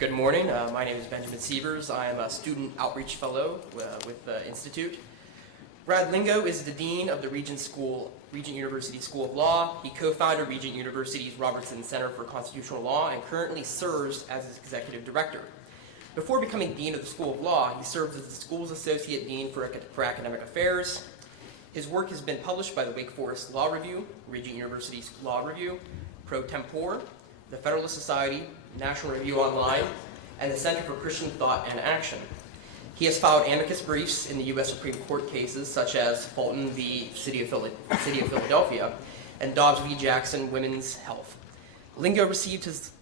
Good morning. My name is Benjamin Sievers. I am a student outreach fellow with the Institute. Brad Lingo is the dean of the Regent University School of Law. He co-founded Regent University's Robertson Center for Constitutional Law and currently serves as its executive director. Before becoming dean of the School of Law, he served as the school's associate dean for academic affairs. His work has been published by the Wake Forest Law Review, Regent University's Law Review, Pro Tempore, the Federalist Society, National Review Online, and the Center for Christian Thought and Action. He has filed amicus briefs in the U.S. Supreme Court cases such as Fulton v. City of Philadelphia and Dobbs v. Jackson Women's Health. Lingo received his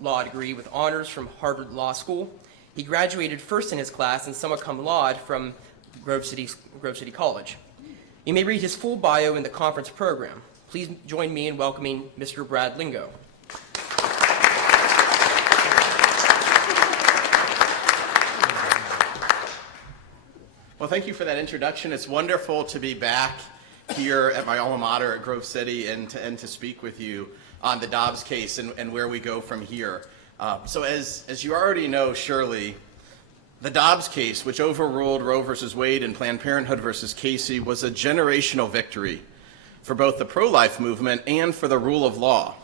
law degree with honors from Harvard Law School. He graduated first in his class and summa cum laude from Grove City College. You may read his full bio in the conference program. Please join me in welcoming Mr. Brad Lingo. Well, thank you for that introduction. It's wonderful to be back here at my alma mater at Grove City and to speak with you on the Dobbs case and where we go from here. So as you already know, surely, the Dobbs case, which overruled Roe versus Wade and Planned Parenthood versus Casey, was a generational victory for both the pro-life movement and for the rule of law.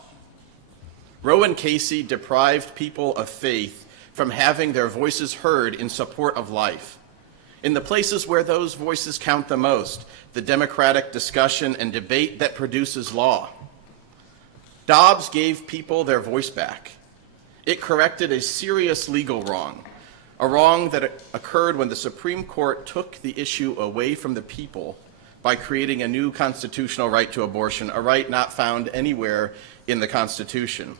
Roe and Casey deprived people of faith from having their voices heard in support of life. In the places where those voices count the most, the democratic discussion and debate that produces law. Dobbs gave people their voice back. It corrected a serious legal wrong, a wrong that occurred when the Supreme Court took the issue away from the people by creating a new constitutional right to abortion, a right not found anywhere in the Constitution.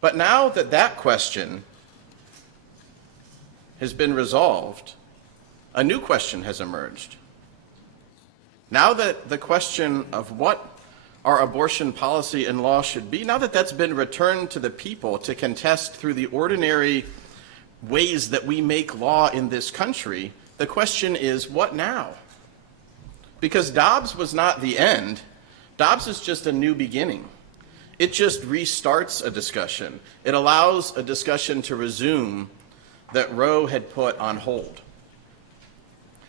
But now that that question has been resolved, a new question has emerged. Now that the question of what our abortion policy and law should be, now that that's been returned to the people to contest through the ordinary ways that we make law in this country, the question is, what now? Because Dobbs was not the end. Dobbs is just a new beginning. It just restarts a discussion. It allows a discussion to resume that Roe had put on hold.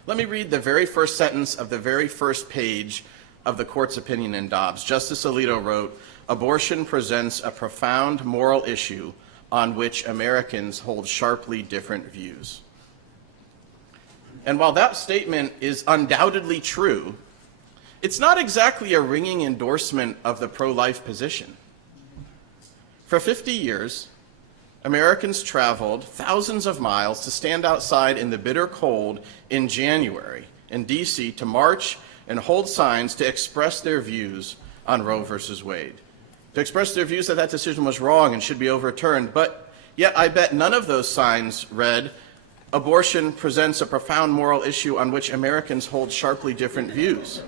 Let me read the very first sentence of the very first page of the court's opinion in Dobbs. Justice Alito wrote, "Abortion presents a profound moral issue on which Americans hold sharply different views." And while that statement is undoubtedly true, it's not exactly a ringing endorsement of the pro-life position. For 50 years, Americans traveled thousands of miles to stand outside in the bitter cold in January in D.C. to march and hold signs to express their views on Roe versus Wade, to express their views that that decision was wrong and should be overturned. But yet I bet none of those signs read, "Abortion presents a profound moral issue on which Americans hold sharply different views."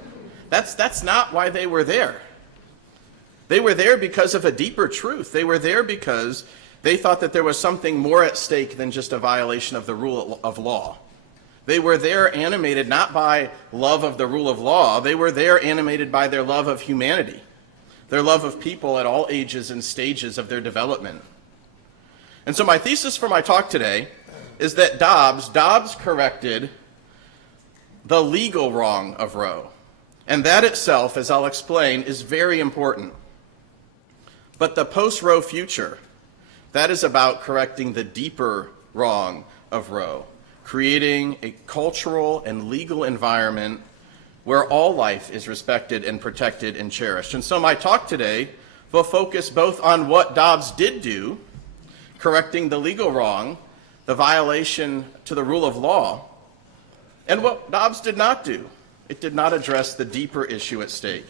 That's not why they were there. They were there because of a deeper truth. They were there because they thought that there was something more at stake than just a violation of the rule of law. They were there animated not by love of the rule of law. They were there animated by their love of humanity, their love of people at all ages and stages of their development. And so my thesis for my talk today is that Dobbs corrected the legal wrong of Roe. And that itself, as I'll explain, is very important. But the post-Roe future, that is about correcting the deeper wrong of Roe, creating a cultural and legal environment where all life is respected and protected and cherished. And so my talk today will focus both on what Dobbs did do, correcting the legal wrong, the violation to the rule of law, and what Dobbs did not do. It did not address the deeper issue at stake.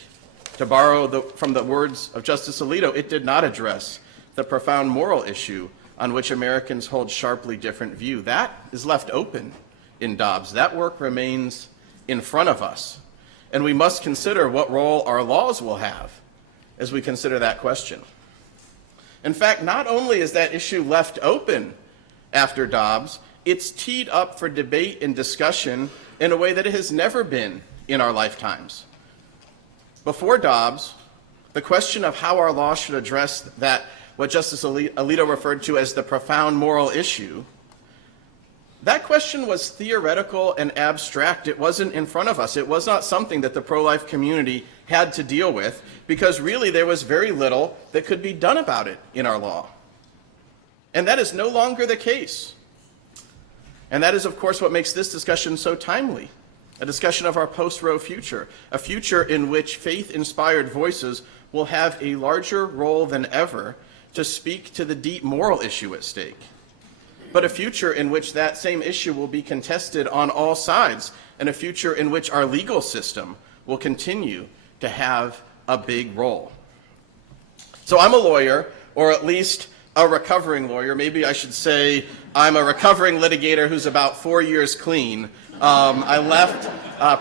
To borrow from the words of Justice Alito, it did not address the profound moral issue on which Americans hold sharply different view. That is left open in Dobbs. That work remains in front of us. And we must consider what role our laws will have as we consider that question. In fact, not only is that issue left open after Dobbs, it's teed up for debate and discussion in a way that it has never been in our lifetimes. Before Dobbs, the question of how our law should address that what Justice Alito referred to as the profound moral issue, that question was theoretical and abstract. It wasn't in front of us. It was not something that the pro-life community had to deal with, because really there was very little that could be done about it in our law. And that is no longer the case. And that is, of course, what makes this discussion so timely. A discussion of our post-Roe future, a future in which faith-inspired voices will have a larger role than ever to speak to the deep moral issue at stake. But a future in which that same issue will be contested on all sides, and a future in which our legal system will continue to have a big role. So I'm a lawyer, or at least a recovering lawyer. Maybe I should say I'm a recovering litigator who's about 4 years clean. I left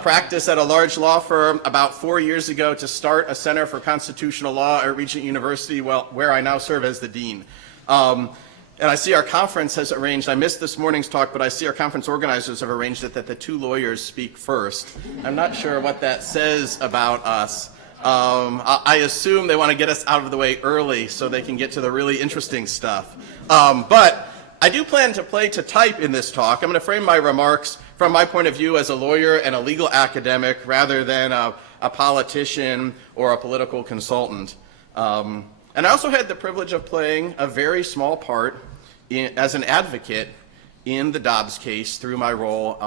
practice at a large law firm about 4 years ago to start a Center for Constitutional Law at Regent University, where I now serve as the dean. And I see our conference has arranged, I missed this morning's talk, but I see our conference organizers have arranged it that the two lawyers speak first. I'm not sure what that says about us. I assume they want to get us out of the way early so they can get to the really interesting stuff. But I do plan to play to type in this talk. I'm going to frame my remarks from my point of view as a lawyer and a legal academic rather than a politician or a political consultant. And I also had the privilege of playing a very small part as an advocate in the Dobbs case through my role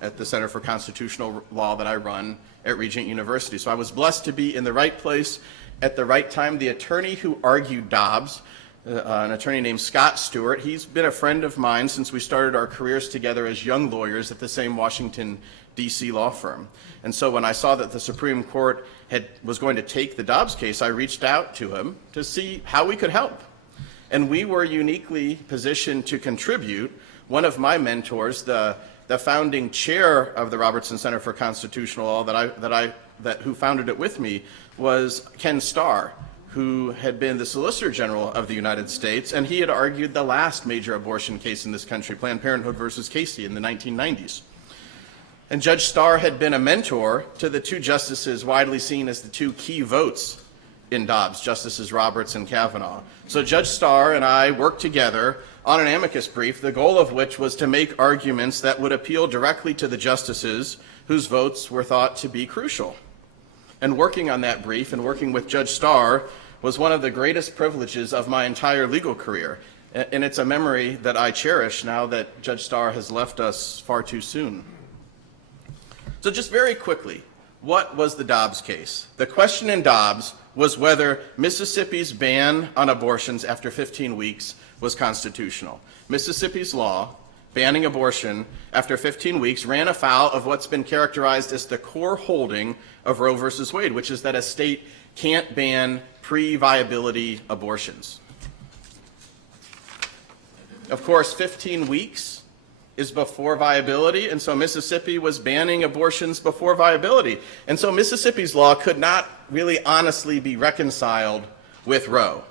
at the Center for Constitutional Law that I run at Regent University. So I was blessed to be in the right place at the right time. The attorney who argued Dobbs, an attorney named Scott Stewart, he's been a friend of mine since we started our careers together as young lawyers at the same Washington, D.C. law firm. And so when I saw that the Supreme Court was going to take the Dobbs case, I reached out to him to see how we could help. And we were uniquely positioned to contribute. One of my mentors, the founding chair of the Robertson Center for Constitutional Law who founded it with me, was Ken Starr, who had been the Solicitor General of the United States, and he had argued the last major abortion case in this country, Planned Parenthood versus Casey in the 1990s. And Judge Starr had been a mentor to the two justices widely seen as the two key votes in Dobbs, Justices Roberts and Kavanaugh. So Judge Starr and I worked together on an amicus brief, the goal of which was to make arguments that would appeal directly to the justices whose votes were thought to be crucial. And working on that brief and working with Judge Starr was one of the greatest privileges of my entire legal career. And it's a memory that I cherish now that Judge Starr has left us far too soon. So just very quickly, what was the Dobbs case? The question in Dobbs was whether Mississippi's ban on abortions after 15 weeks was constitutional. Mississippi's law banning abortion after 15 weeks ran afoul of what's been characterized as the core holding of Roe versus Wade, which is that a state can't ban pre-viability abortions. Of course, 15 weeks is before viability, and so Mississippi was banning abortions before viability. And so Mississippi's law could not really honestly be reconciled with Roe.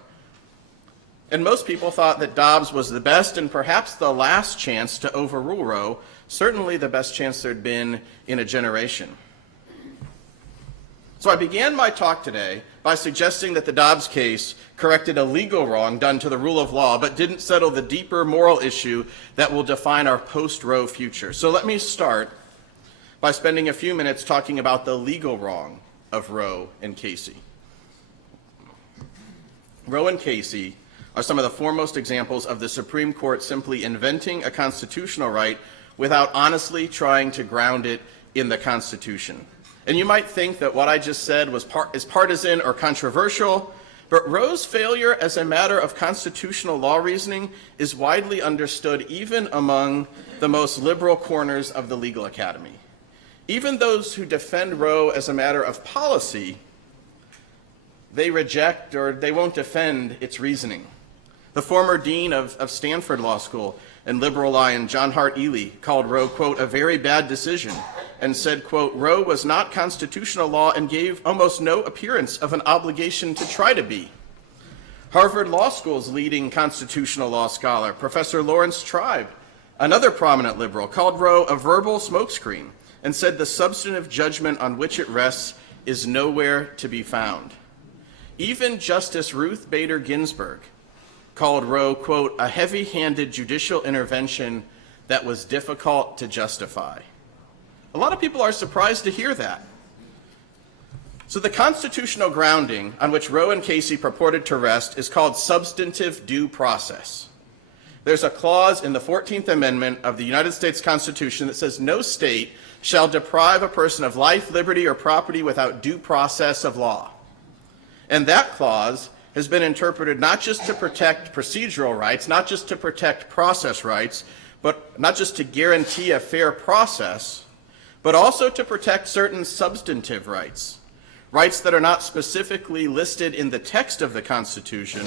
And most people thought that Dobbs was the best and perhaps the last chance to overrule Roe, certainly the best chance there'd been in a generation. So I began my talk today by suggesting that the Dobbs case corrected a legal wrong done to the rule of law, but didn't settle the deeper moral issue that will define our post-Roe future. So let me start by spending a few minutes talking about the legal wrong of Roe and Casey. Roe and Casey are some of the foremost examples of the Supreme Court simply inventing a constitutional right without honestly trying to ground it in the Constitution. And you might think that what I just said is partisan or controversial, but Roe's failure as a matter of constitutional law reasoning is widely understood even among the most liberal corners of the legal academy. Even those who defend Roe as a matter of policy, they reject or they won't defend its reasoning. The former dean of Stanford Law School and liberal lion John Hart Ely called Roe, quote, a very bad decision, and said, quote, Roe was not constitutional law and gave almost no appearance of an obligation to try to be. Harvard Law School's leading constitutional law scholar, Professor Lawrence Tribe, another prominent liberal, called Roe a verbal smokescreen and said the substantive judgment on which it rests is nowhere to be found. Even Justice Ruth Bader Ginsburg, called Roe, quote, a heavy-handed judicial intervention that was difficult to justify. A lot of people are surprised to hear that. So the constitutional grounding on which Roe and Casey purported to rest is called substantive due process. There's a clause in the 14th Amendment of the United States Constitution that says no state shall deprive a person of life, liberty, or property without due process of law. And that clause has been interpreted not just to protect procedural rights, not just to protect process rights, but not just to guarantee a fair process, but also to protect certain substantive rights. Rights that are not specifically listed in the text of the Constitution,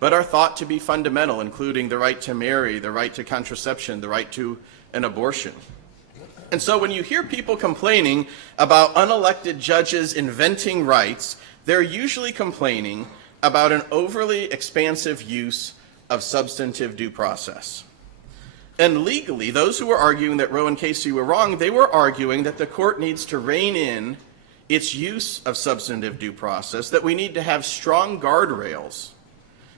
but are thought to be fundamental, including the right to marry, the right to contraception, the right to an abortion. And so when you hear people complaining about unelected judges inventing rights, they're usually complaining about an overly expansive use of substantive due process. And legally, those who were arguing that Roe and Casey were wrong, they were arguing that the court needs to rein in its use of substantive due process, that we need to have strong guardrails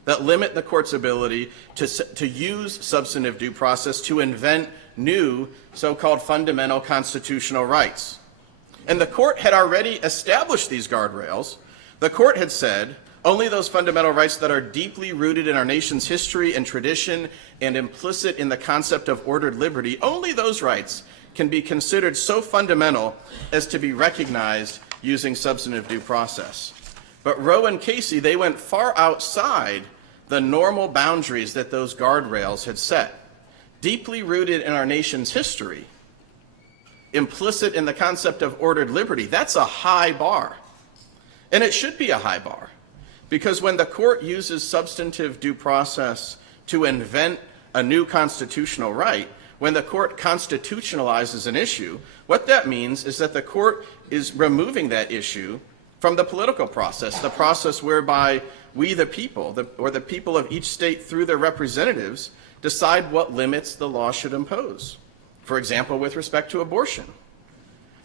that limit the court's ability to use substantive due process to invent new so-called fundamental constitutional rights. And the court had already established these guardrails. The court had said only those fundamental rights that are deeply rooted in our nation's history and tradition and implicit in the concept of ordered liberty, only those rights can be considered so fundamental as to be recognized using substantive due process. But Roe and Casey, they went far outside the normal boundaries that those guardrails had set. Deeply rooted in our nation's history, implicit in the concept of ordered liberty, that's a high bar. And it should be a high bar, because when the court uses substantive due process to invent a new constitutional right, when the court constitutionalizes an issue, what that means is that the court is removing that issue from the political process, the process whereby we, the people, or the people of each state through their representatives, decide what limits the law should impose. For example, with respect to abortion.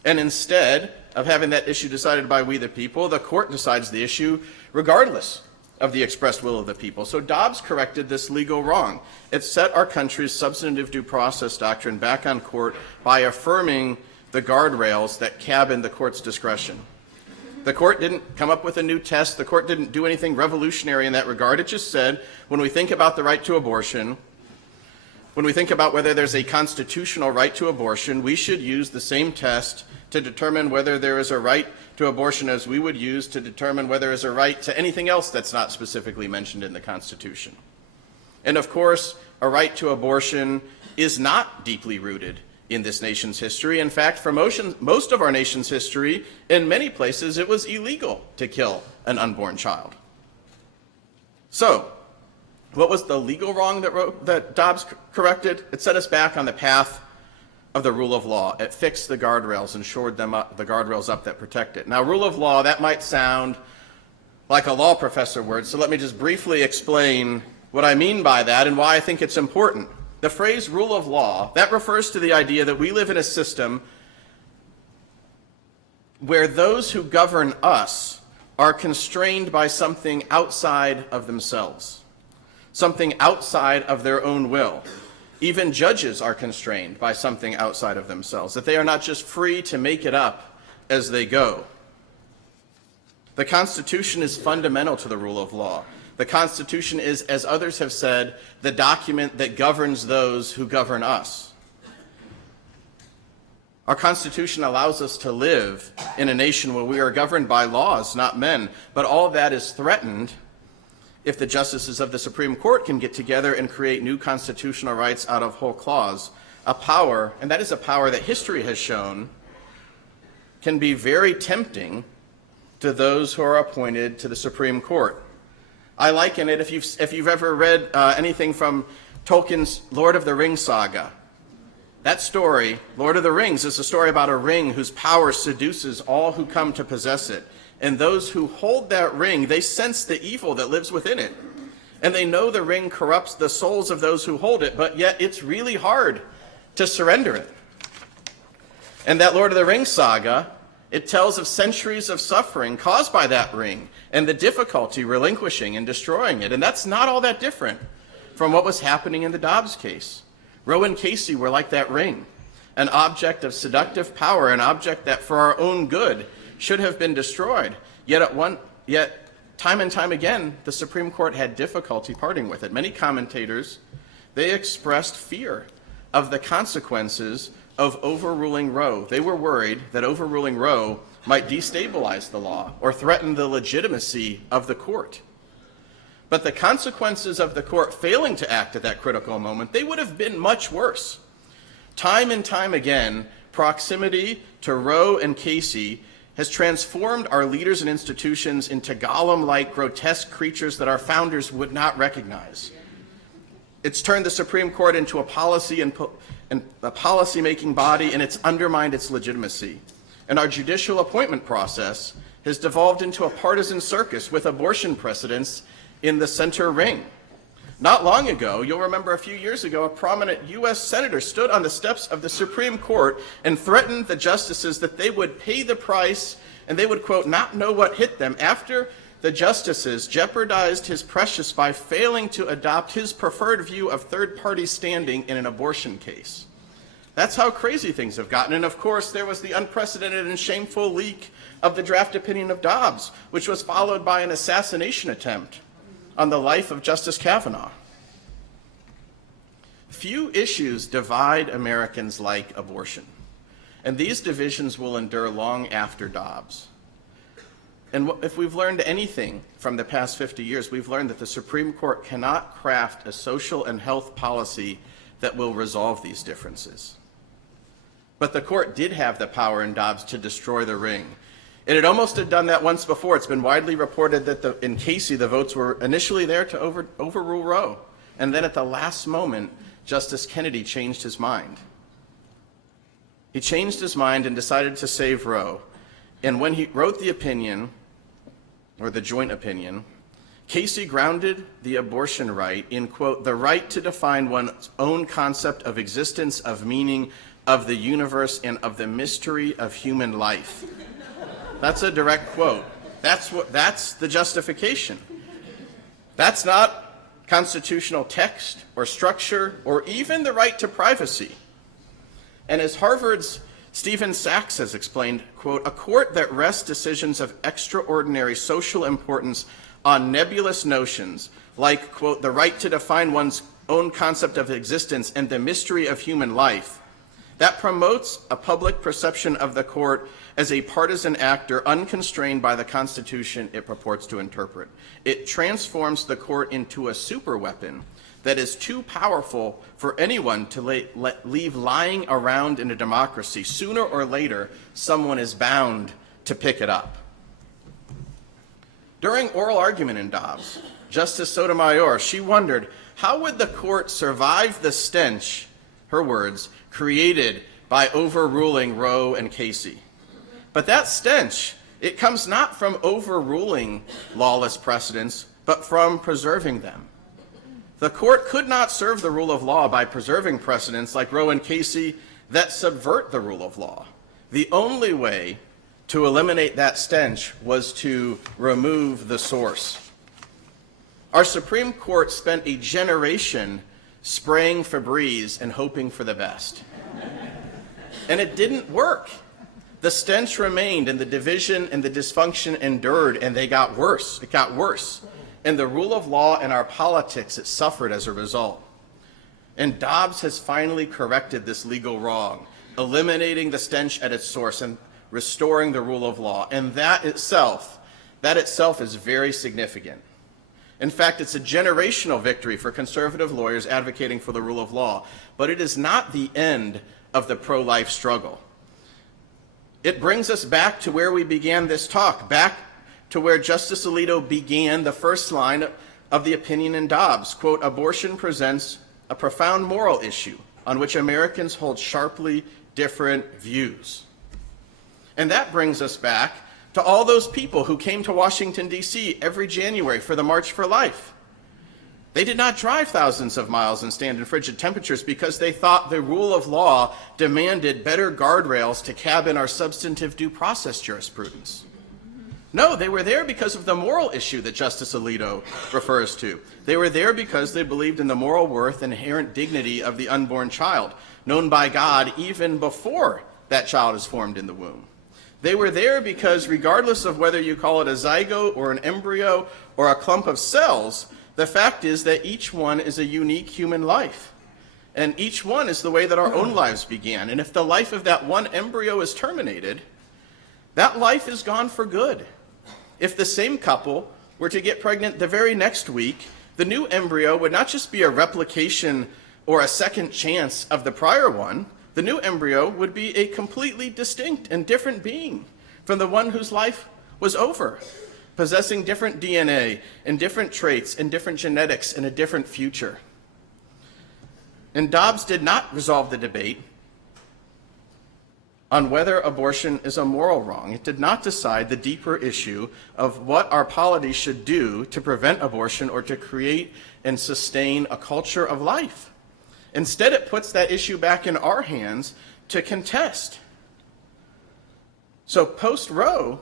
And instead of having that issue decided by we, the people, the court decides the issue regardless of the expressed will of the people. So Dobbs corrected this legal wrong. It set our country's substantive due process doctrine back on court by affirming the guardrails that cabin the court's discretion. The court didn't come up with a new test. The court didn't do anything revolutionary in that regard. It just said, when we think about the right to abortion, when we think about whether there's a constitutional right to abortion, we should use the same test to determine whether there is a right to abortion as we would use to determine whether there is a right to anything else that's not specifically mentioned in the Constitution. And of course, a right to abortion is not deeply rooted in this nation's history. In fact, for most of our nation's history, in many places, it was illegal to kill an unborn child. So, what was the legal wrong that Dobbs corrected? It set us back on the path of the rule of law. It fixed the guardrails and shored the guardrails up that protect it. Now, rule of law, that might sound like a law professor word, so let me just briefly explain what I mean by that and why I think it's important. The phrase rule of law, that refers to the idea that we live in a system where those who govern us are constrained by something outside of themselves, something outside of their own will. Even judges are constrained by something outside of themselves, that they are not just free to make it up as they go. The Constitution is fundamental to the rule of law. The Constitution is, as others have said, the document that governs those who govern us. Our Constitution allows us to live in a nation where we are governed by laws, not men, but all that is threatened if the justices of the Supreme Court can get together and create new constitutional rights out of whole cloths, a power, and that is a power that history has shown can be very tempting to those who are appointed to the Supreme Court. I liken it, if you've ever read anything from Tolkien's Lord of the Rings saga. That story, Lord of the Rings, is a story about a ring whose power seduces all who come to possess it. And those who hold that ring, they sense the evil that lives within it. And they know the ring corrupts the souls of those who hold it, but yet it's really hard to surrender it. And that Lord of the Rings saga It tells of centuries of suffering caused by that ring and the difficulty relinquishing and destroying it. And that's not all that different from what was happening in the Dobbs case. Roe and Casey were like that ring, an object of seductive power, an object that for our own good should have been destroyed. Yet time and time again, the Supreme Court had difficulty parting with it. Many commentators, they expressed fear of the consequences of overruling Roe. They were worried that overruling Roe might destabilize the law or threaten the legitimacy of the court. But the consequences of the court failing to act at that critical moment, they would have been much worse. Time and time again, proximity to Roe and Casey has transformed our leaders and institutions into golem-like, grotesque creatures that our founders would not recognize. It's turned the Supreme Court into a policy and a policy-making body, and it's undermined its legitimacy. And our judicial appointment process has devolved into a partisan circus with abortion precedents in the center ring. Not long ago, you'll remember a few years ago, a prominent U.S. senator stood on the steps of the Supreme Court and threatened the justices that they would pay the price and they would, quote, not know what hit them after the justices jeopardized his precious by failing to adopt his preferred view of third-party standing in an abortion case. That's how crazy things have gotten. And of course, there was the unprecedented and shameful leak of the draft opinion of Dobbs, which was followed by an assassination attempt on the life of Justice Kavanaugh. Few issues divide Americans like abortion, and these divisions will endure long after Dobbs. And if we've learned anything from the past 50 years, we've learned that the Supreme Court cannot craft a social and health policy that will resolve these differences. But the court did have the power in Dobbs to destroy the ring. It had almost done that once before. It's been widely reported that in Casey, the votes were initially there to overrule Roe. And then at the last moment, Justice Kennedy changed his mind. He changed his mind and decided to save Roe. And when he wrote the opinion, or the joint opinion, Casey grounded the abortion right in, quote, the right to define one's own concept of existence, of meaning, of the universe, and of the mystery of human life. That's a direct quote. That's the justification. That's not constitutional text or structure or even the right to privacy. And as Harvard's Stephen Sachs has explained, quote, a court that rests decisions of extraordinary social importance on nebulous notions like, quote, the right to define one's own concept of existence and the mystery of human life, that promotes a public perception of the court as a partisan actor unconstrained by the Constitution it purports to interpret. It transforms the court into a superweapon that is too powerful for anyone to leave lying around in a democracy. Sooner or later, someone is bound to pick it up. During oral argument in Dobbs, Justice Sotomayor, she wondered, how would the court survive the stench, her words, created by overruling Roe and Casey? But that stench, it comes not from overruling lawless precedents, but from preserving them. The court could not serve the rule of law by preserving precedents like Roe and Casey that subvert the rule of law. The only way to eliminate that stench was to remove the source. Our Supreme Court spent a generation spraying Febreze and hoping for the best. And it didn't work. The stench remained, and the division and the dysfunction endured, and they got worse. It got worse. And the rule of law and our politics, it suffered as a result. And Dobbs has finally corrected this legal wrong, eliminating the stench at its source and restoring the rule of law. And that itself is very significant. In fact, it's a generational victory for conservative lawyers advocating for the rule of law. But it is not the end of the pro-life struggle. It brings us back to where we began this talk, back to where Justice Alito began the first line of the opinion in Dobbs. Quote, abortion presents a profound moral issue on which Americans hold sharply different views. And that brings us back to all those people who came to Washington, D.C. every January for the March for Life. They did not drive thousands of miles and stand in frigid temperatures because they thought the rule of law demanded better guardrails to cabin our substantive due process jurisprudence. No, they were there because of the moral issue that Justice Alito refers to. They were there because they believed in the moral worth and inherent dignity of the unborn child, known by God even before that child is formed in the womb. They were there because regardless of whether you call it a zygote or an embryo or a clump of cells, the fact is that each one is a unique human life. And each one is the way that our own lives began. And if the life of that one embryo is terminated, that life is gone for good. If the same couple were to get pregnant the very next week, the new embryo would not just be a replication or a second chance of the prior one. The new embryo would be a completely distinct and different being from the one whose life was over, possessing different DNA and different traits and different genetics and a different future. And Dobbs did not resolve the debate on whether abortion is a moral wrong. It did not decide the deeper issue of what our polity should do to prevent abortion or to create and sustain a culture of life. Instead, it puts that issue back in our hands to contest. So post-Roe,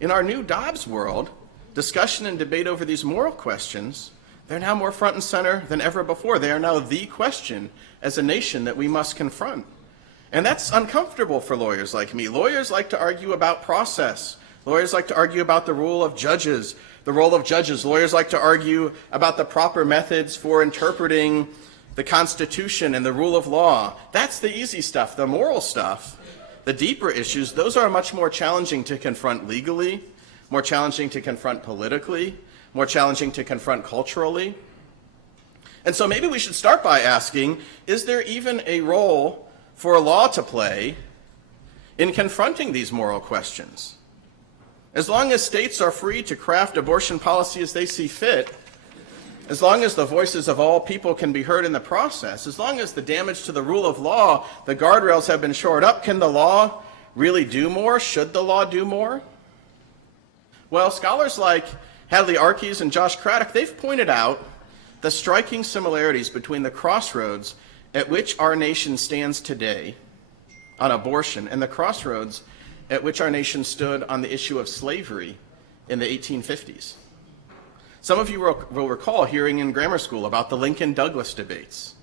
in our new Dobbs world, discussion and debate over these moral questions, they're now more front and center than ever before. They are now the question as a nation that we must confront. And that's uncomfortable for lawyers like me. Lawyers like to argue about process. Lawyers like to argue about the role of judges, the role of judges. Lawyers like to argue about the proper methods for interpreting the Constitution and the rule of law. That's the easy stuff. The moral stuff, the deeper issues, those are much more challenging to confront legally, more challenging to confront politically, more challenging to confront culturally. And so maybe we should start by asking, is there even a role for a law to play in confronting these moral questions? As long as states are free to craft abortion policy as they see fit, as long as the voices of all people can be heard in the process, as long as the damage to the rule of law, the guardrails have been shored up, can the law really do more? Should the law do more? Well, scholars like Hadley Arkes and Josh Craddock, they've pointed out the striking similarities between the crossroads at which our nation stands today on abortion and the crossroads at which our nation stood on the issue of slavery in the 1850s. Some of you will recall hearing in grammar school about the Lincoln-Douglas debates.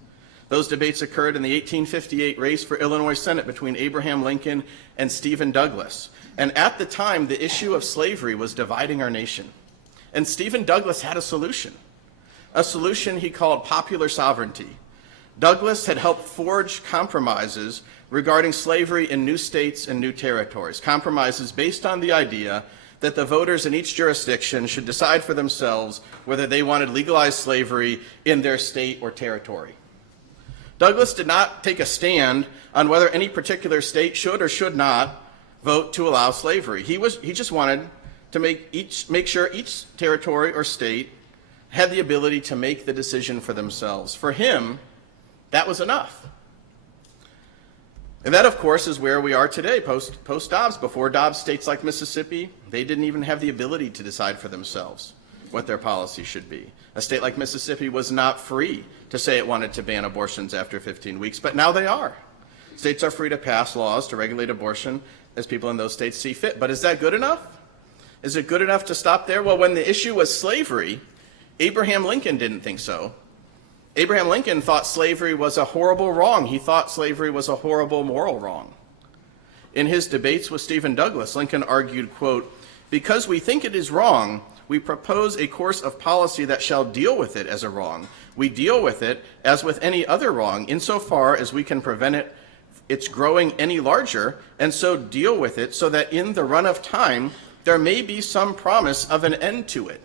Those debates occurred in the 1858 race for Illinois Senate between Abraham Lincoln and Stephen Douglas. And at the time, the issue of slavery was dividing our nation. And Stephen Douglas had a solution he called popular sovereignty. Douglas had helped forge compromises regarding slavery in new states and new territories, compromises based on the idea that the voters in each jurisdiction should decide for themselves whether they wanted legalized slavery in their state or territory. Douglas did not take a stand on whether any particular state should or should not vote to allow slavery. He just wanted to make sure each territory or state had the ability to make the decision for themselves. For him, that was enough. And that, of course, is where we are today, post-Dobbs. Before Dobbs, states like Mississippi, they didn't even have the ability to decide for themselves what their policy should be. A state like Mississippi was not free to say it wanted to ban abortions after 15 weeks, but now they are. States are free to pass laws to regulate abortion as people in those states see fit. But is that good enough? Is it good enough to stop there? Well, when the issue was slavery, Abraham Lincoln didn't think so. Abraham Lincoln thought slavery was a horrible wrong. He thought slavery was a horrible moral wrong. In his debates with Stephen Douglas, Lincoln argued, quote, "Because we think it is wrong, we propose a course of policy that shall deal with it as a wrong. We deal with it as with any other wrong, insofar as we can prevent its growing any larger, and so deal with it so that in the run of time, there may be some promise of an end to it."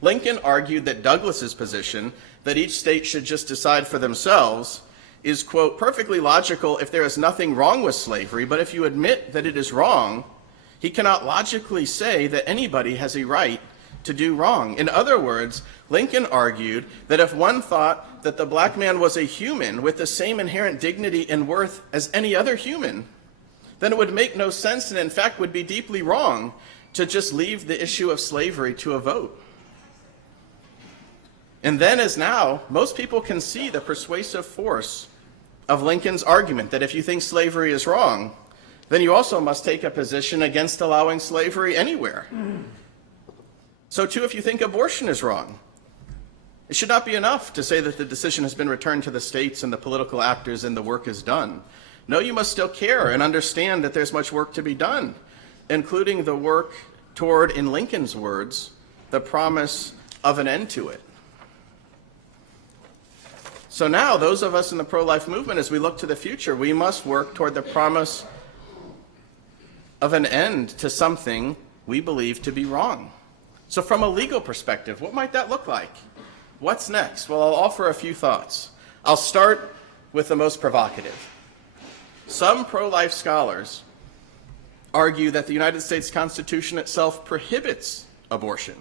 Lincoln argued that Douglas's position, that each state should just decide for themselves, is, quote, perfectly logical if there is nothing wrong with slavery, but if you admit that it is wrong, he cannot logically say that anybody has a right to do wrong. In other words, Lincoln argued that if one thought that the black man was a human with the same inherent dignity and worth as any other human, then it would make no sense and in fact would be deeply wrong to just leave the issue of slavery to a vote. And then as now, most people can see the persuasive force of Lincoln's argument that if you think slavery is wrong, then you also must take a position against allowing slavery anywhere. So too, if you think abortion is wrong, it should not be enough to say that the decision has been returned to the states and the political actors and the work is done. No, you must still care and understand that there's much work to be done, including the work toward, in Lincoln's words, the promise of an end to it. So now, those of us in the pro-life movement, as we look to the future, we must work toward the promise of an end to something we believe to be wrong. So from a legal perspective, what might that look like? What's next? Well, I'll offer a few thoughts. I'll start with the most provocative. Some pro-life scholars argue that the United States Constitution itself prohibits abortion.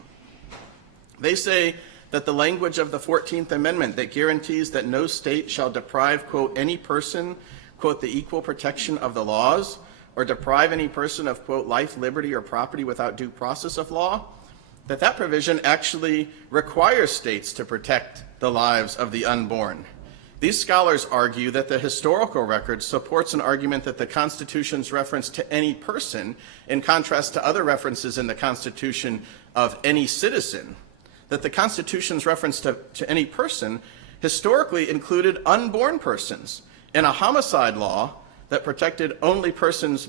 They say that the language of the 14th Amendment that guarantees that no state shall deprive, quote, any person, quote, the equal protection of the laws, or deprive any person of, quote, life, liberty, or property without due process of law, that provision actually requires states to protect the lives of the unborn. These scholars argue that the historical record supports an argument that the Constitution's reference to any person, in contrast to other references in the Constitution of any citizen, that the Constitution's reference to any person historically included unborn persons, and a homicide law that protected only persons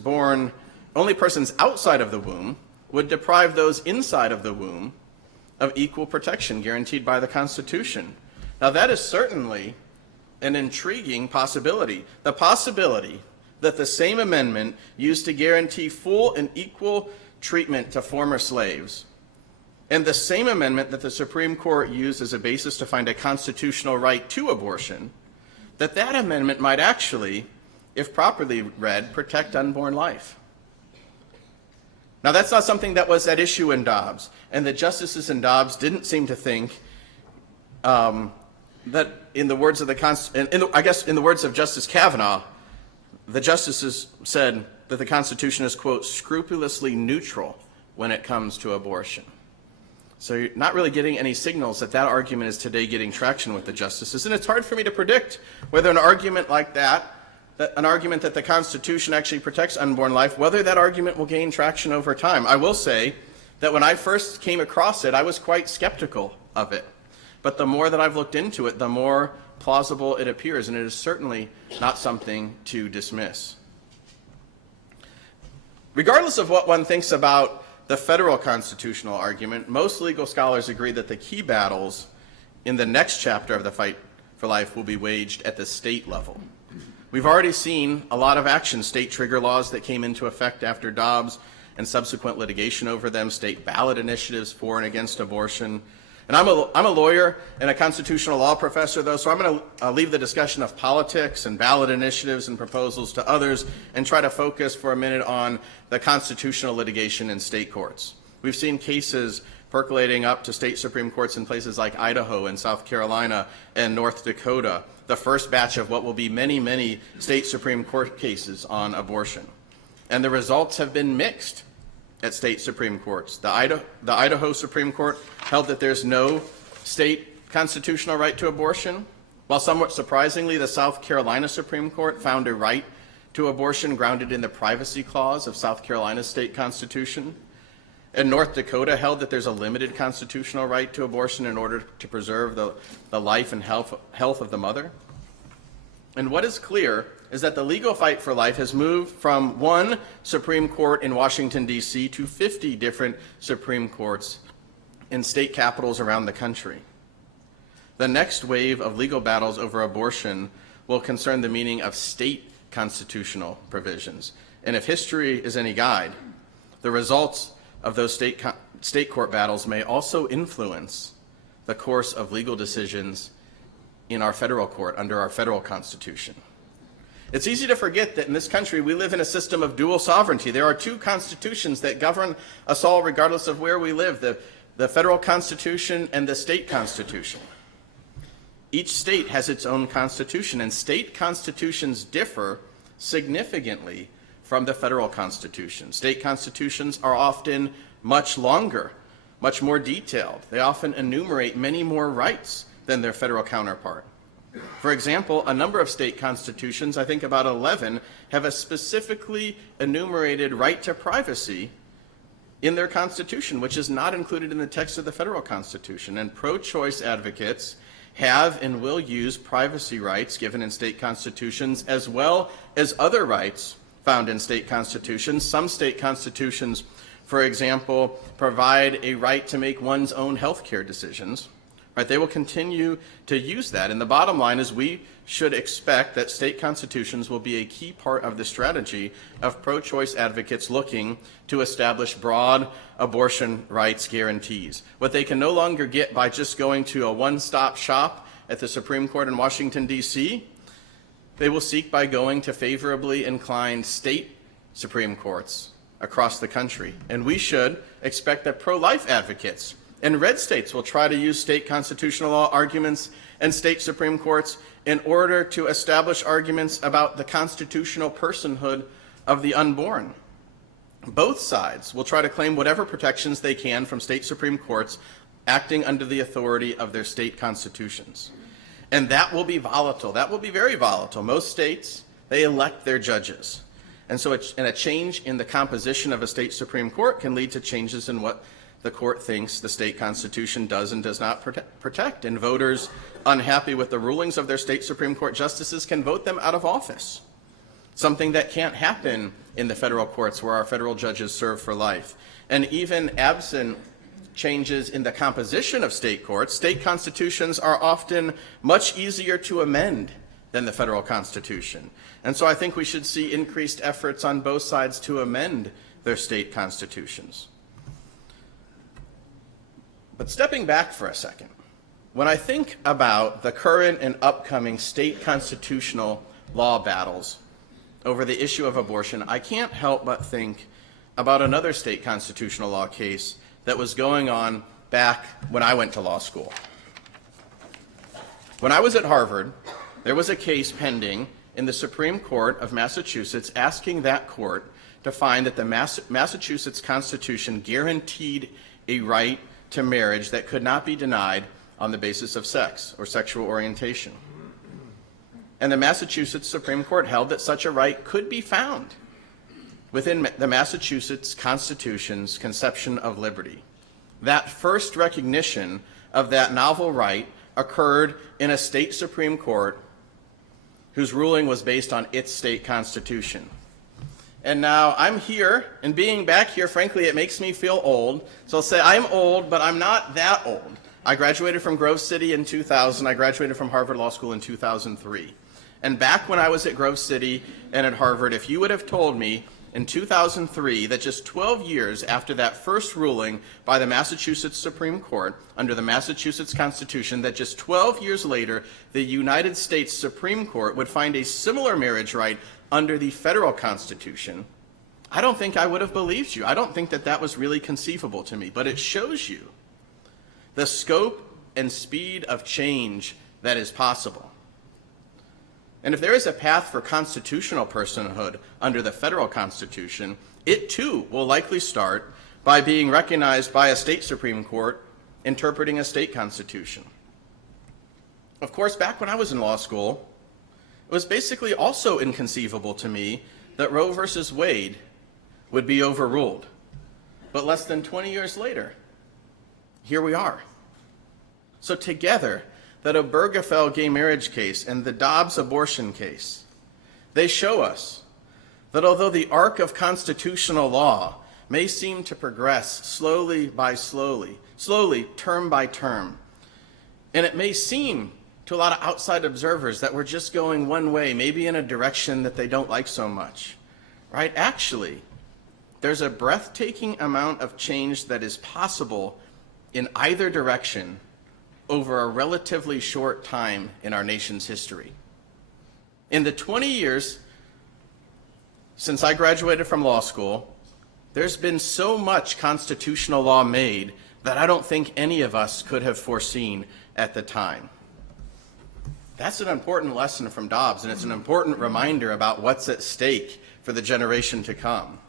outside of the womb would deprive those inside of the womb of equal protection guaranteed by the Constitution. Now that is certainly an intriguing possibility. The possibility that the same amendment used to guarantee full and equal treatment to former slaves, and the same amendment that the Supreme Court used as a basis to find a constitutional right to abortion, that amendment might actually, if properly read, protect unborn life. Now that's not something that was at issue in Dobbs, and the justices in Dobbs didn't seem to think that in the words of in the words of Justice Kavanaugh, the justices said that the Constitution is, quote, scrupulously neutral when it comes to abortion. So you're not really getting any signals that argument is today getting traction with the justices, and it's hard for me to predict whether an argument like that an argument that the Constitution actually protects unborn life, whether that argument will gain traction over time. I will say that when I first came across it, I was quite skeptical of it. But the more that I've looked into it, the more plausible it appears, and it is certainly not something to dismiss. Regardless of what one thinks about the federal constitutional argument, most legal scholars agree that the key battles in the next chapter of the fight for life will be waged at the state level. We've already seen a lot of action, state trigger laws that came into effect after Dobbs and subsequent litigation over them, state ballot initiatives for and against abortion. And I'm a lawyer and a constitutional law professor, though, so I'm going to leave the discussion of politics and ballot initiatives and proposals to others and try to focus for a minute on the constitutional litigation in state courts. We've seen cases percolating up to state Supreme Courts in places like Idaho and South Carolina and North Dakota, the first batch of what will be many, many state Supreme Court cases on abortion. And the results have been mixed at state Supreme Courts. The Idaho Supreme Court held that there's no state constitutional right to abortion, while somewhat surprisingly, the South Carolina Supreme Court found a right to abortion grounded in the privacy clause of South Carolina's state constitution. And North Dakota held that there's a limited constitutional right to abortion in order to preserve the life and health of the mother. And what is clear is that the legal fight for life has moved from one Supreme Court in Washington, D.C. to 50 different Supreme Courts in state capitals around the country. The next wave of legal battles over abortion will concern the meaning of state constitutional provisions. And if history is any guide, the results of those state court battles may also influence the course of legal decisions in our federal court under our federal Constitution. It's easy to forget that in this country we live in a system of dual sovereignty. There are two constitutions that govern us all regardless of where we live, the federal Constitution and the state constitution. Each state has its own constitution, and state constitutions differ significantly from the federal Constitution. State constitutions are often much longer, much more detailed. They often enumerate many more rights than their federal counterpart. For example, a number of state constitutions, I think about 11, have a specifically enumerated right to privacy in their constitution, which is not included in the text of the federal constitution. And pro-choice advocates have and will use privacy rights given in state constitutions as well as other rights found in state constitutions. Some state constitutions, for example, provide a right to make one's own health care decisions. Right, they will continue to use that. And the bottom line is we should expect that state constitutions will be a key part of the strategy of pro-choice advocates looking to establish broad abortion rights guarantees. What they can no longer get by just going to a one-stop shop at the Supreme Court in Washington, D.C., they will seek by going to favorably inclined state Supreme Courts across the country. And we should expect that pro-life advocates and red states will try to use state constitutional law arguments and state Supreme Courts in order to establish arguments about the constitutional personhood of the unborn. Both sides will try to claim whatever protections they can from state Supreme Courts acting under the authority of their state constitutions. And that will be volatile. That will be very volatile. Most states, they elect their judges. And so a change in the composition of a state Supreme Court can lead to changes in what the court thinks the state constitution does and does not protect. And voters unhappy with the rulings of their state Supreme Court justices can vote them out of office, something that can't happen in the federal courts where our federal judges serve for life. And even absent changes in the composition of state courts, state constitutions are often much easier to amend than the federal constitution. And so I think we should see increased efforts on both sides to amend their state constitutions. But stepping back for a second, when I think about the current and upcoming state constitutional law battles over the issue of abortion, I can't help but think about another state constitutional law case that was going on back when I went to law school. When I was at Harvard, there was a case pending in the Supreme Court of Massachusetts asking that court to find that the Massachusetts Constitution guaranteed a right to marriage that could not be denied on the basis of sex or sexual orientation. And the Massachusetts Supreme Court held that such a right could be found within the Massachusetts Constitution's conception of liberty. That first recognition of that novel right occurred in a state Supreme Court whose ruling was based on its state constitution. And now I'm here, and being back here, frankly, it makes me feel old. So I'll say I'm old, but I'm not that old. I graduated from Grove City in 2000. I graduated from Harvard Law School in 2003. And back when I was at Grove City and at Harvard, if you would have told me in 2003 that just 12 years after that first ruling by the Massachusetts Supreme Court under the Massachusetts Constitution, that just 12 years later, the United States Supreme Court would find a similar marriage right under the federal Constitution, I don't think I would have believed you. I don't think that that was really conceivable to me, but it shows you the scope and speed of change that is possible. And if there is a path for constitutional personhood under the federal Constitution, it too will likely start by being recognized by a state Supreme Court interpreting a state constitution. Of course, back when I was in law school, it was basically also inconceivable to me that Roe versus Wade would be overruled. But less than 20 years later, here we are. So together, that Obergefell gay marriage case and the Dobbs abortion case, they show us that although the arc of constitutional law may seem to progress slowly, term by term, and it may seem to a lot of outside observers that we're just going one way, maybe in a direction that they don't like so much, right? Actually, there's a breathtaking amount of change that is possible in either direction over a relatively short time in our nation's history. In the 20 years since I graduated from law school, there's been so much constitutional law made that I don't think any of us could have foreseen at the time. That's an important lesson from Dobbs, and it's an important reminder about what's at stake for the generation to come.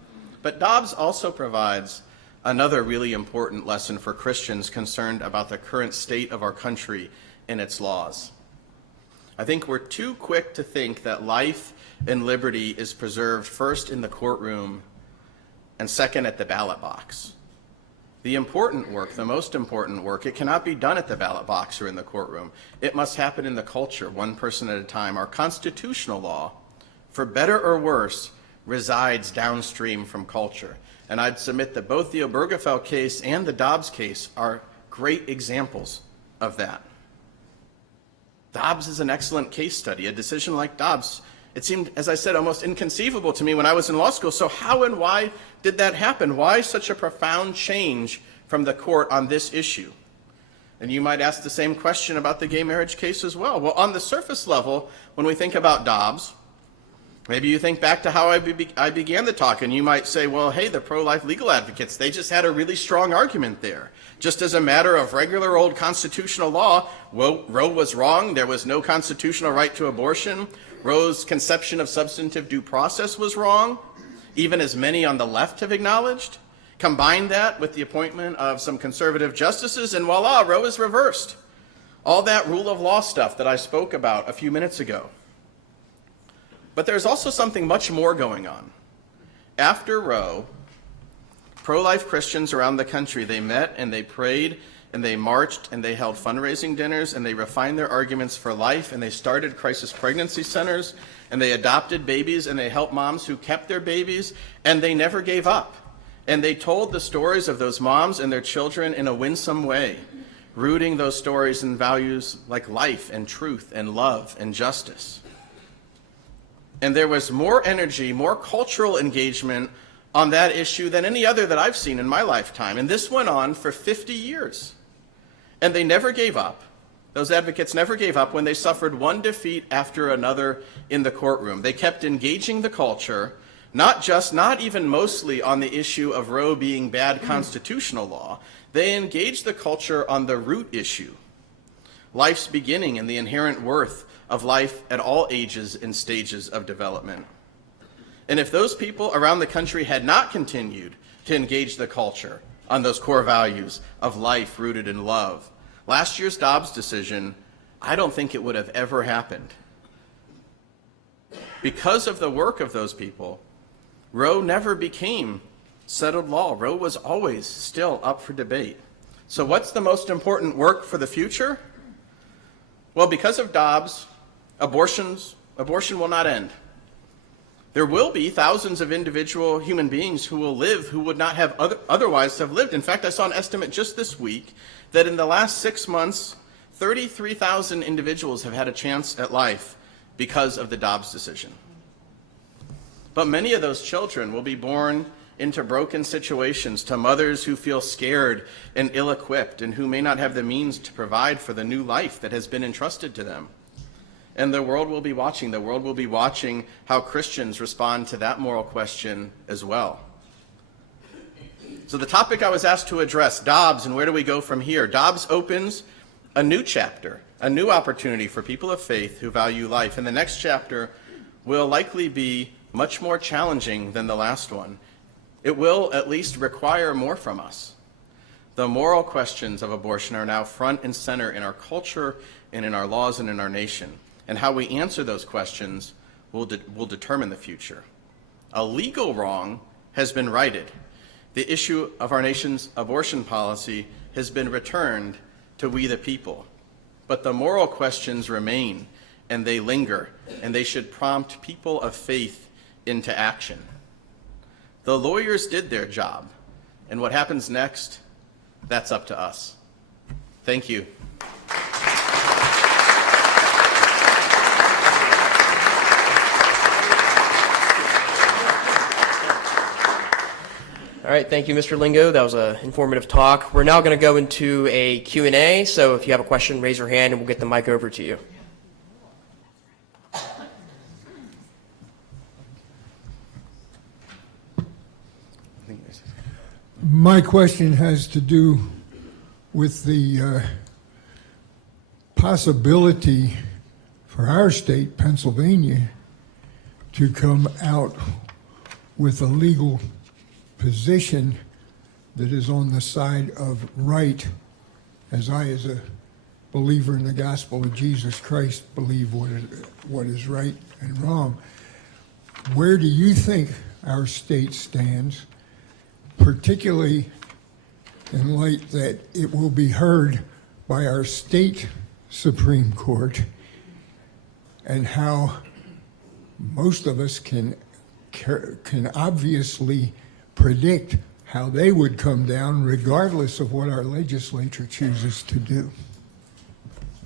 But Dobbs also provides another really important lesson for Christians concerned about the current state of our country and its laws. I think we're too quick to think that life and liberty is preserved first in the courtroom and second at the ballot box. The important work, the most important work, it cannot be done at the ballot box or in the courtroom. It must happen in the culture, one person at a time. Our constitutional law, for better or worse, resides downstream from culture. And I'd submit that both the Obergefell case and the Dobbs case are great examples of that. Dobbs is an excellent case study. A decision like Dobbs, it seemed, as I said, almost inconceivable to me when I was in law school. So how and why did that happen? Why such a profound change from the court on this issue? And you might ask the same question about the gay marriage case as well. Well, on the surface level, when we think about Dobbs, maybe you think back to how I began the talk, and you might say, well, hey, the pro-life legal advocates, they just had a really strong argument there. Just as a matter of regular old constitutional law, Roe was wrong. There was no constitutional right to abortion. Roe's conception of substantive due process was wrong, even as many on the left have acknowledged. Combine that with the appointment of some conservative justices, and voila, Roe is reversed. All that rule of law stuff that I spoke about a few minutes ago. But there's also something much more going on. After Roe, pro-life Christians around the country, they met and they prayed and they marched and they held fundraising dinners and they refined their arguments for life and they started crisis pregnancy centers and they adopted babies and they helped moms who kept their babies, and they never gave up. And they told the stories of those moms and their children in a winsome way, rooting those stories in values like life and truth and love and justice. And there was more energy, more cultural engagement on that issue than any other that I've seen in my lifetime. And this went on for 50 years. And they never gave up. Those advocates never gave up when they suffered one defeat after another in the courtroom. They kept engaging the culture, not even mostly on the issue of Roe being bad constitutional law. They engaged the culture on the root issue, life's beginning and the inherent worth of life at all ages and stages of development. And if those people around the country had not continued to engage the culture on those core values of life rooted in love, last year's Dobbs decision, I don't think it would have ever happened. Because of the work of those people, Roe never became settled law. Roe was always still up for debate. So what's the most important work for the future? Well, because of Dobbs, abortion will not end. There will be thousands of individual human beings who will live who would not have otherwise have lived. In fact, I saw an estimate just this week that in the last 6 months, 33,000 individuals have had a chance at life because of the Dobbs decision. But many of those children will be born into broken situations, to mothers who feel scared and ill-equipped and who may not have the means to provide for the new life that has been entrusted to them. And the world will be watching. The world will be watching how Christians respond to that moral question as well. So the topic I was asked to address, Dobbs, and where do we go from here? Dobbs opens a new chapter, a new opportunity for people of faith who value life. And the next chapter will likely be much more challenging than the last one. It will at least require more from us. The moral questions of abortion are now front and center in our culture and in our laws and in our nation. And how we answer those questions will determine the future. A legal wrong has been righted. The issue of our nation's abortion policy has been returned to we the people. But the moral questions remain, and they linger, and they should prompt people of faith into action. The lawyers did their job, and what happens next, that's up to us. Thank you. All right, thank you, Mr. Lingo. That was an informative talk. We're now going to go into a Q&A, so if you have a question, raise your hand and we'll get the mic over to you. My question has to do with the possibility for our state, Pennsylvania, to come out with a legal position that is on the side of right, as I, as a believer in the gospel of Jesus Christ, believe what is right and wrong. Where do you think our state stands, particularly in light that it will be heard by our state Supreme Court, and how most of us can obviously predict how they would come down regardless of what our legislature chooses to do?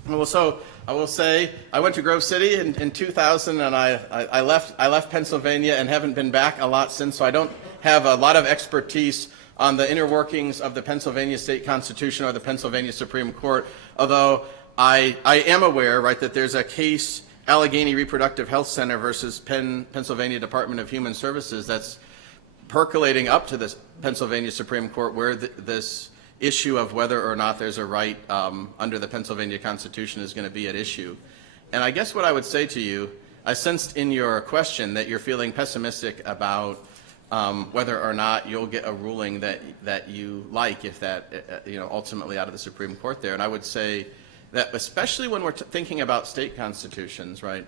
Well, so I will say I went to Grove City in 2000, and I left Pennsylvania and haven't been back a lot since. So I don't have a lot of expertise on the inner workings of the Pennsylvania State Constitution or the Pennsylvania Supreme Court. Although I am aware, right, that there's a case, Allegheny Reproductive Health Center versus Pennsylvania Department of Human Services, that's percolating up to the Pennsylvania Supreme Court, where this issue of whether or not there's a right under the Pennsylvania Constitution is going to be at issue. And I guess what I would say to you, I sensed in your question that you're feeling pessimistic about whether or not you'll get a ruling that you like, if that ultimately out of the Supreme Court there. And I would say that especially when we're thinking about state constitutions, right?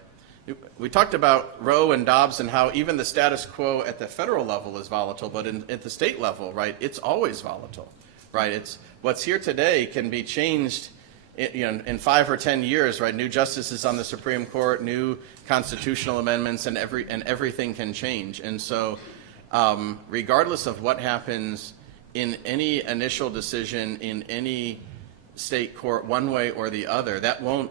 We talked about Roe and Dobbs and how even the status quo at the federal level is volatile, but at the state level, right, it's always volatile. Right, it's what's here today can be changed, in 5 or 10 years. Right, new justices on the Supreme Court, new constitutional amendments, and everything can change. And so, regardless of what happens in any initial decision in any state court, one way or the other, that won't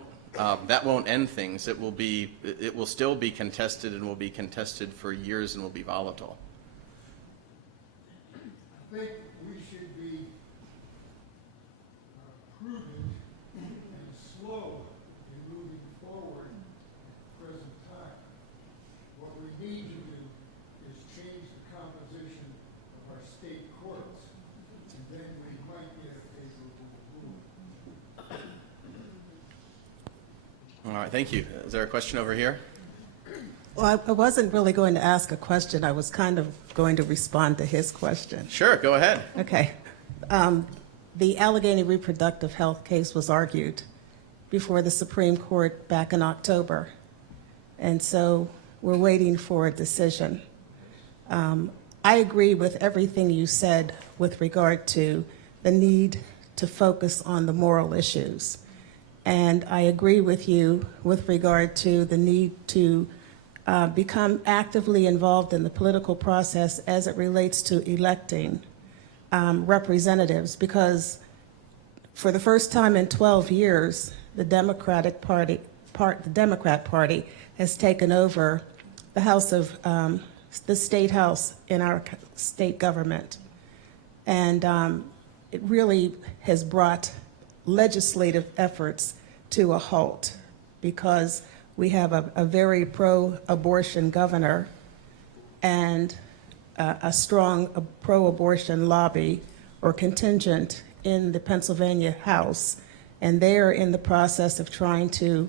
end things. It will still be contested, and will be contested for years, and will be volatile. I think we should be prudent and slow in moving forward at the present time. What we need to do is change the composition of our state courts, and then we might get a favorable ruling. All right, thank you. Is there a question over here? Well, I wasn't really going to ask a question. I was kind of going to respond to his question. Sure, go ahead. Okay. The Allegheny reproductive health case was argued before the Supreme Court back in October. And so we're waiting for a decision. I agree with everything you said with regard to the need to focus on the moral issues. And I agree with you with regard to the need to become actively involved in the political process as it relates to electing representatives, because for the first time in 12 years, the Democrat Party has taken over the House of the State House in our state government, and it really has brought legislative efforts to a halt, because we have a very pro-abortion governor and a strong pro-abortion lobby or contingent in the Pennsylvania House, and they are in the process of trying to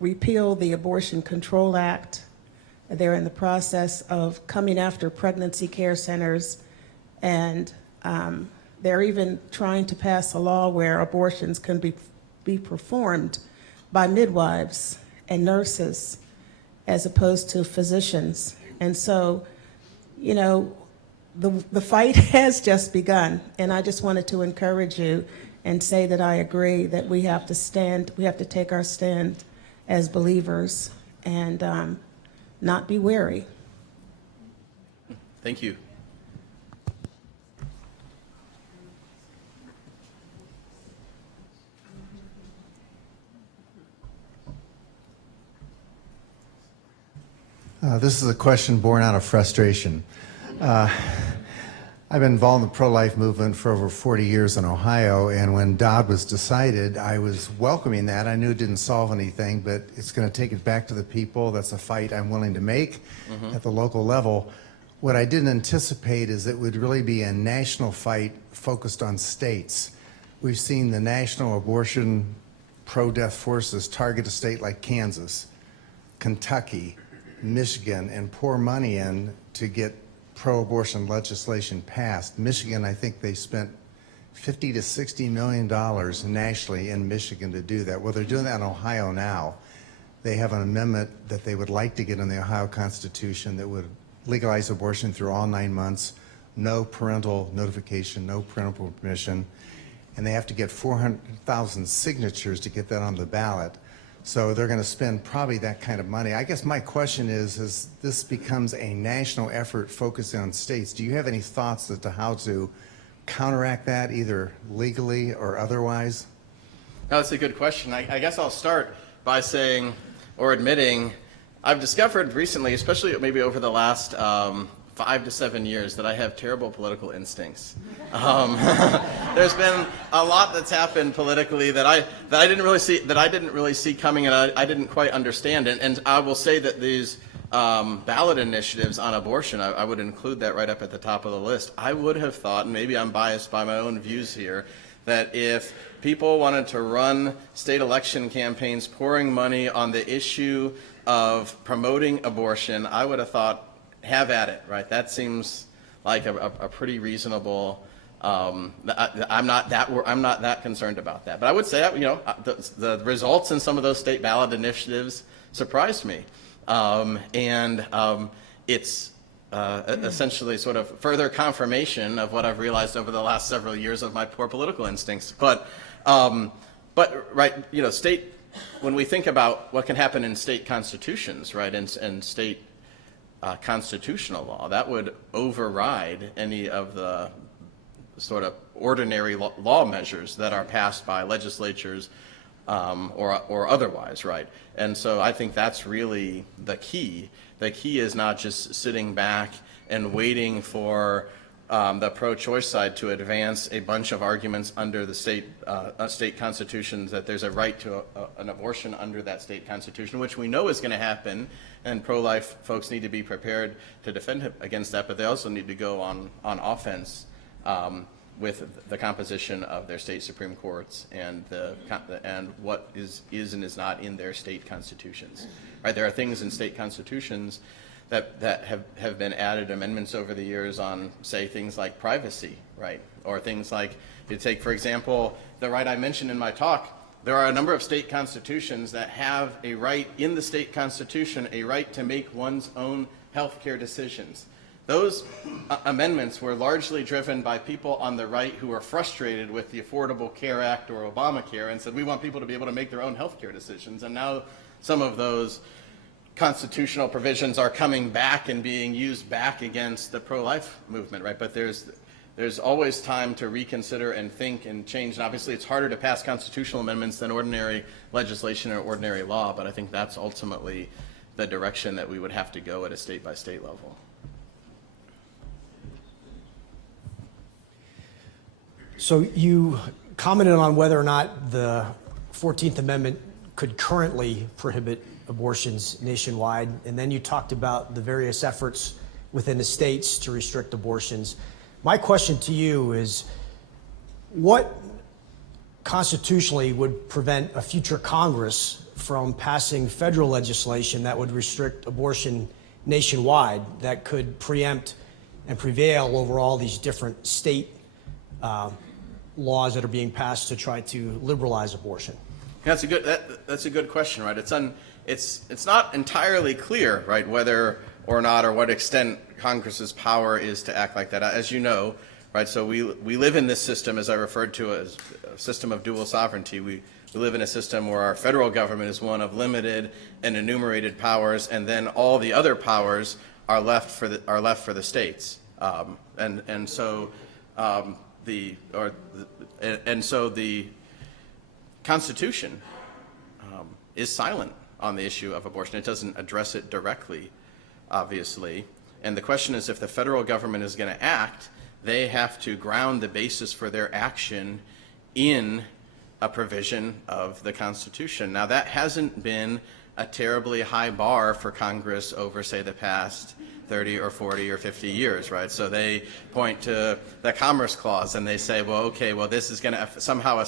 repeal the Abortion Control Act. They're in the process of coming after pregnancy care centers, and they're even trying to pass a law where abortions can be performed by midwives and nurses as opposed to physicians. And so, the fight has just begun, and I just wanted to encourage you and say that I agree that we have to take our stand as believers and not be wary. Thank you. This is a question born out of frustration. I've been involved in the pro-life movement for over 40 years in Ohio, and when Dobbs was decided, I was welcoming that. I knew it didn't solve anything, but it's going to take it back to the people. That's a fight I'm willing to make at the local level. What I didn't anticipate is it would really be a national fight focused on states. We've seen the national abortion pro-death forces target a state like Kansas, Kentucky, Michigan, and pour money in to get pro-abortion legislation passed, Michigan, I think they spent $50 to $60 million nationally in Michigan to do that. Well, they're doing that in Ohio now. They have an amendment that they would like to get in the Ohio Constitution that would legalize abortion through all 9 months, no parental notification, no parental permission, and they have to get 400,000 signatures to get that on the ballot. So they're going to spend probably that kind of money. I guess my question is, as this becomes a national effort focusing on states, do you have any thoughts as to how to counteract that, either legally or otherwise? No, that's a good question. I guess I'll start by saying, or admitting, I've discovered recently, especially maybe over the last 5 to 7 years, that I have terrible political instincts. There's been a lot that's happened politically that I didn't really see coming, and I didn't quite understand. And I will say that these ballot initiatives on abortion, I would include that right up at the top of the list. I would have thought, and maybe I'm biased by my own views here, that if people wanted to run state election campaigns pouring money on the issue of promoting abortion, I would have thought, have at it, right? That seems like a pretty reasonable. I'm not that concerned about that. But I would say, the results in some of those state ballot initiatives surprised me, it's essentially sort of further confirmation of what I've realized over the last several years of my poor political instincts. But right, state. When we think about what can happen in state constitutions, right, and state constitutional law, that would override any of the sort of ordinary law measures that are passed by legislatures or otherwise, right? And so I think that's really the key. The key is not just sitting back and waiting for the pro-choice side to advance a bunch of arguments under the state constitutions that there's a right to an abortion under that state constitution, which we know is going to happen, and pro-life folks need to be prepared to defend against that, but they also need to go on offense with the composition of their state Supreme Courts and what is and is not in their state constitutions. Right? There are things in state constitutions that have been added amendments over the years on, say, things like privacy, right? Or things like, you take, for example, the right I mentioned in my talk, there are a number of state constitutions that have a right in the state constitution, a right to make one's own health care decisions. Those amendments were largely driven by people on the right who were frustrated with the Affordable Care Act or Obamacare and said, we want people to be able to make their own health care decisions. And now some of those constitutional provisions are coming back and being used back against the pro-life movement, right? But there's always time to reconsider and think and change. And obviously it's harder to pass constitutional amendments than ordinary legislation or ordinary law, but I think that's ultimately the direction that we would have to go at a state-by-state level. So you commented on whether or not the 14th Amendment could currently prohibit abortions nationwide, and then you talked about the various efforts within the states to restrict abortions. My question to you is, what constitutionally would prevent a future Congress from passing federal legislation that would restrict abortion nationwide, that could preempt and prevail over all these different state laws that are being passed to try to liberalize abortion? That's a good question, right? It's not entirely clear, right, whether or not or what extent Congress's power is to act like that. As you know, right, so we live in this system, as I referred to as a system of dual sovereignty. We live in a system where our federal government is one of limited and enumerated powers, and then all the other powers are left for the states. So the Constitution is silent on the issue of abortion. It doesn't address it directly, obviously. And the question is, if the federal government is going to act, they have to ground the basis for their action in a provision of the Constitution. Now, that hasn't been a terribly high bar for Congress over, say, the past 30 or 40 or 50 years, right? So they point to the Commerce Clause and they say, well, okay, well, this is going to somehow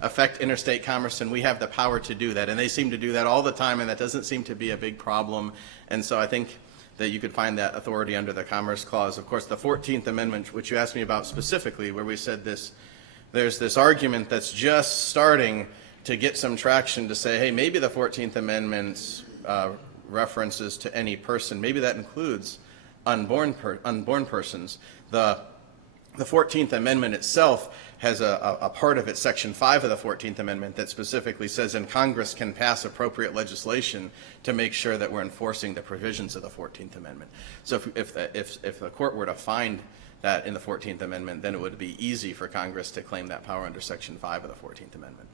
affect interstate commerce, and we have the power to do that. And they seem to do that all the time, and that doesn't seem to be a big problem. And so I think that you could find that authority under the Commerce Clause. Of course, the 14th Amendment, which you asked me about specifically, where we said there's this argument that's just starting to get some traction to say, hey, maybe the 14th Amendment's references to any person, maybe that includes unborn persons. The 14th Amendment itself has a part of it, Section 5 of the 14th Amendment, that specifically says, and Congress can pass appropriate legislation to make sure that we're enforcing the provisions of the 14th Amendment. So if the court were to find that in the 14th Amendment, then it would be easy for Congress to claim that power under Section 5 of the 14th Amendment.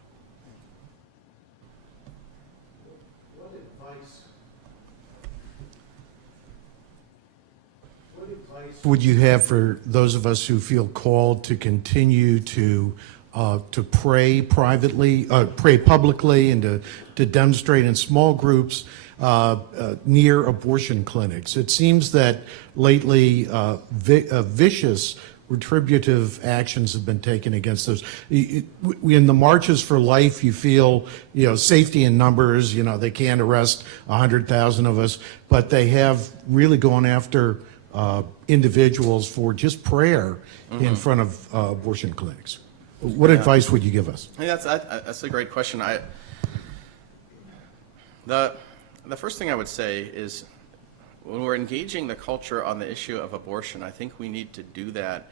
What advice would you have for those of us who feel called to continue to pray privately, pray publicly, and to demonstrate in small groups near abortion clinics? It seems that lately vicious retributive actions have been taken against those. In the marches for life, you feel, safety in numbers. They can't arrest 100,000 of us, but they have really gone after individuals for just prayer in front of abortion clinics. What advice would you give us? I mean, that's a great question. The first thing I would say is, when we're engaging the culture on the issue of abortion, I think we need to do that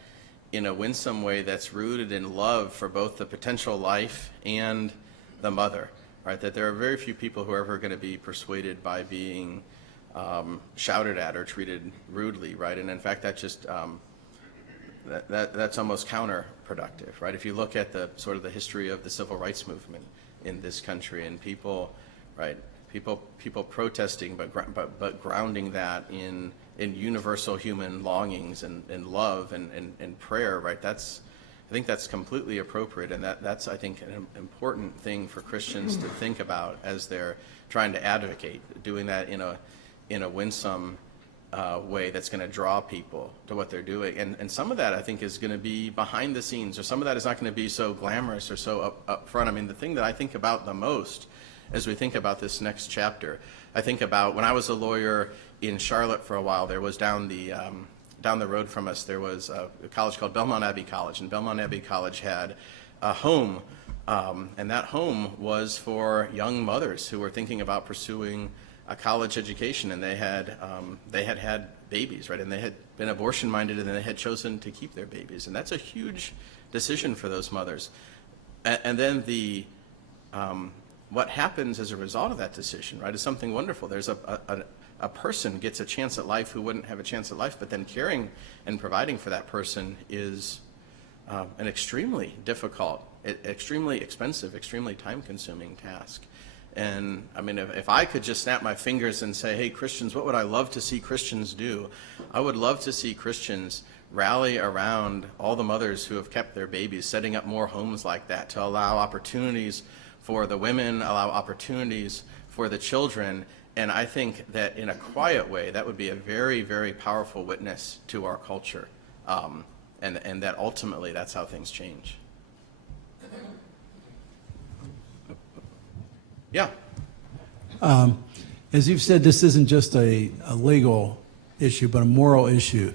in a winsome way that's rooted in love for both the potential life and the mother, right? That there are very few people who are ever going to be persuaded by being shouted at or treated rudely, right? And in fact, that just that's almost counterproductive, right? If you look at the sort of the history of the civil rights movement in this country, and people, right? People protesting, but grounding that in universal human longings and love and prayer, right? I think that's completely appropriate, and that's I think an important thing for Christians to think about as they're trying to advocate, doing that in a winsome way that's going to draw people to what they're doing. And some of that I think is going to be behind the scenes, or some of that is not going to be so glamorous or so up front. I mean, the thing that I think about the most as we think about this next chapter, I think about when I was a lawyer in Charlotte for a while. There was down the road from us, there was a college called Belmont Abbey College, and Belmont Abbey College had a home, and that home was for young mothers who were thinking about pursuing a college education, and they had babies, right? And they had been abortion minded, and they had chosen to keep their babies, and that's a huge decision for those mothers. And then what happens as a result of that decision, right, is something wonderful. There's a person gets a chance at life who wouldn't have a chance at life, but then caring and providing for that person is an extremely difficult, extremely expensive, extremely time-consuming task. And I mean, if I could just snap my fingers and say, hey, Christians, what would I love to see Christians do? I would love to see Christians rally around all the mothers who have kept their babies, setting up more homes like that to allow opportunities for the women, allow opportunities for the children. And I think that in a quiet way, that would be a very, very powerful witness to our culture. And that ultimately, that's how things change. Yeah. As you've said, this isn't just a legal issue, but a moral issue.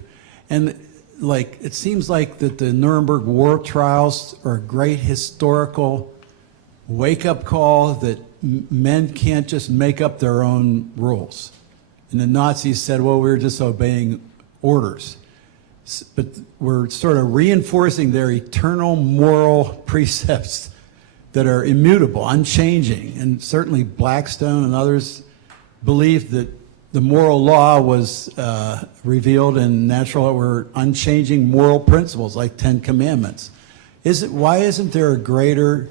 And it seems like that the Nuremberg war trials are a great historical wake-up call that men can't just make up their own rules. And the Nazis said, well, we're just obeying orders. But we're sort of reinforcing their eternal moral precepts that are immutable, unchanging. And certainly Blackstone and others believed that the moral law was revealed in natural law were unchanging moral principles like 10 Commandments. Why isn't there a greater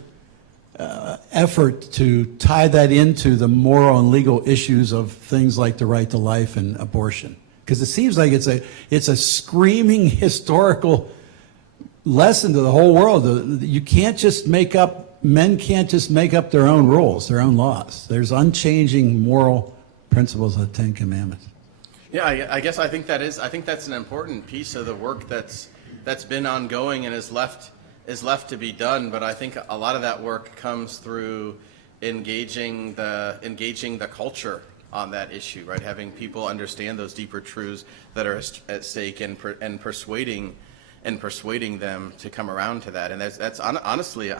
effort to tie that into the moral and legal issues of things like the right to life and abortion? Because it seems like it's a screaming historical lesson to the whole world. Men can't just make up their own rules, their own laws. There's unchanging moral principles of the 10 Commandments. Yeah, I guess I think that's an important piece of the work that's been ongoing and is left to be done. But I think a lot of that work comes through engaging the culture on that issue, right? Having people understand those deeper truths that are at stake and persuading them to come around to that. And that's honestly, when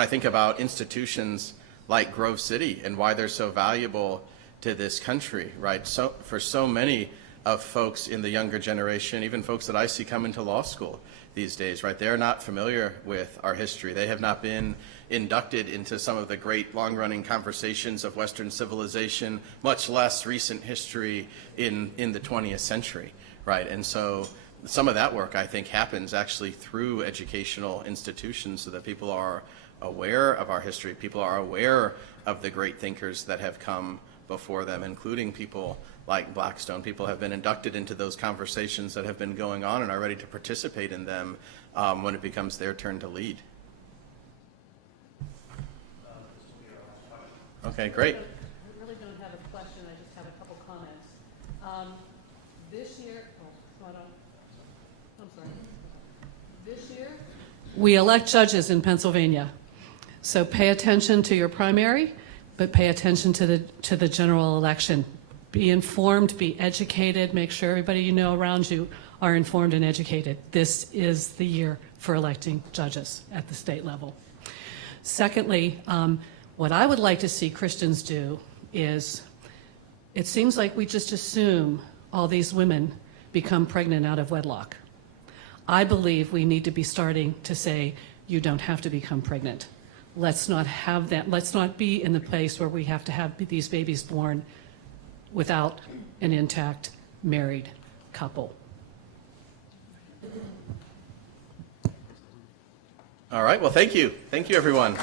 I think about institutions like Grove City and why they're so valuable to this country, right? So for so many of folks in the younger generation, even folks that I see come into law school these days, right? They're not familiar with our history. They have not been inducted into some of the great long-running conversations of Western civilization, much less recent history in the 20th century, right? And so some of that work, I think, happens actually through educational institutions so that people are aware of our history. People are aware of the great thinkers that have come before them, including people like Blackstone. People have been inducted into those conversations that have been going on and are ready to participate in them when it becomes their turn to lead. Okay, great. I really don't have a question, I just have a couple comments. This year, I'm sorry. This year, we elect judges in Pennsylvania. So pay attention to your primary, but pay attention to the general election. Be informed, be educated, make sure everybody you know around you are informed and educated. This is the year for electing judges at the state level. Secondly, what I would like to see Christians do is, it seems like we just assume all these women become pregnant out of wedlock. I believe we need to be starting to say, you don't have to become pregnant. Let's not have that. Let's not be in the place where we have to have these babies born without an intact married couple. All right, well, thank you. Thank you, everyone.